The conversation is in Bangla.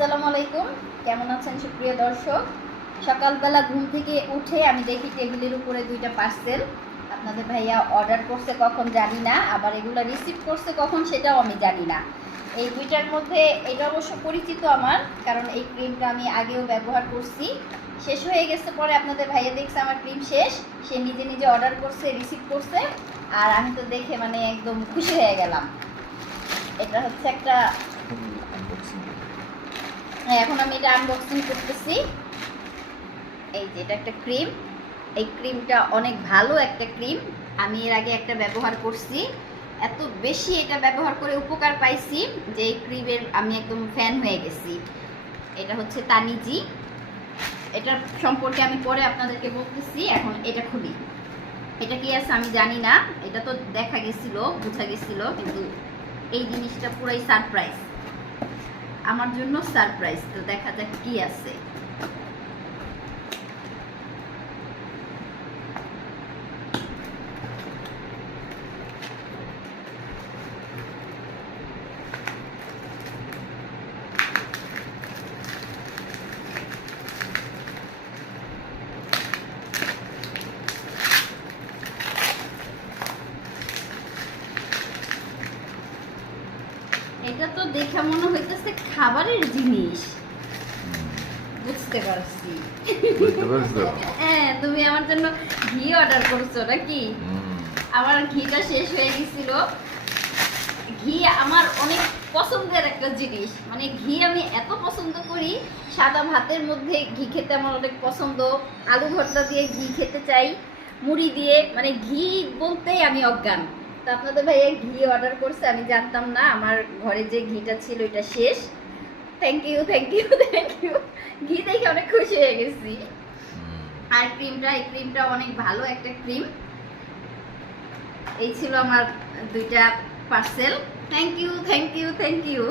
আসসালামু আলাইকুম। কেমন আছেন সুপ্রিয় দর্শক? সকালবেলা ঘুম থেকে উঠে আমি দেখি টেবিলের উপরে দুইটা পার্সেল আপনাদের ভাইয়া অর্ডার করছে কখন জানি না, আবার এগুলো রিসিভ করছে কখন সেটাও আমি জানি না। এই দুইটার মধ্যে এটা অবশ্য পরিচিত আমার, কারণ এই ক্রিমটা আমি আগেও ব্যবহার করছি। শেষ হয়ে গেছে পরে আপনাদের ভাইয়া দেখছে আমার ক্রিম শেষ। সে নিজে নিজে অর্ডার করছে রিসিভ করছে, আর আমি তো দেখে মানে একদম খুশি হয়ে গেলাম। এটা হচ্ছে একটা এখন আমি এটা আনবক্সিং করতেছি। এই যে, এটা একটা ক্রিম এই ক্রিমটা অনেক ভালো একটা ক্রিম আমি এর আগে একটা ব্যবহার করছি। এত বেশি এটা ব্যবহার করে উপকার পাইছি যে এই ক্রিমের আমি একদম ফ্যান হয়ে গেছি। এটা হচ্ছে তানিজি। এটা সম্পর্কে আমি পরে আপনাদেরকে বলতেছি। এখন এটা খুলি। এটা কি আছে আমি জানি না। এটা তো দেখা গেছিল, বোঝা গেছিল, কিন্তু এই জিনিসটা পুরাই সারপ্রাইজ আমার জন্য সারপ্রাইজ তো দেখা যাক কি আছে। এটা তো দেখে মনে হইতেছে খাবারের জিনিস। বুঝতে পারছি। হ্যাঁ তুমি আমার জন্য ঘি অর্ডার করছ নাকি? আমার ঘিটা শেষ হয়ে গেছিল। ঘি আমার অনেক পছন্দের একটা জিনিস। মানে ঘি আমি এত পছন্দ করি সাদা ভাতের মধ্যে ঘি খেতে আমার অনেক পছন্দ। আলু ভর্তা দিয়ে ঘি খেতে চাই মুড়ি দিয়ে। মানে ঘি বলতেই আমি অজ্ঞান। তো আপনাদের ভাইয়া ঘি অর্ডার করছে আমি জানতাম না আমার ঘরে যে ঘিটা ছিল এটা শেষ। Thank you thank you thank you ঘি দেখে অনেক খুশি হয়ে গেছি। আর ক্রিমটা এই ক্রিমটা অনেক ভালো একটা ক্রিম এই ছিল আমার দুইটা parcel thank you thank you thank you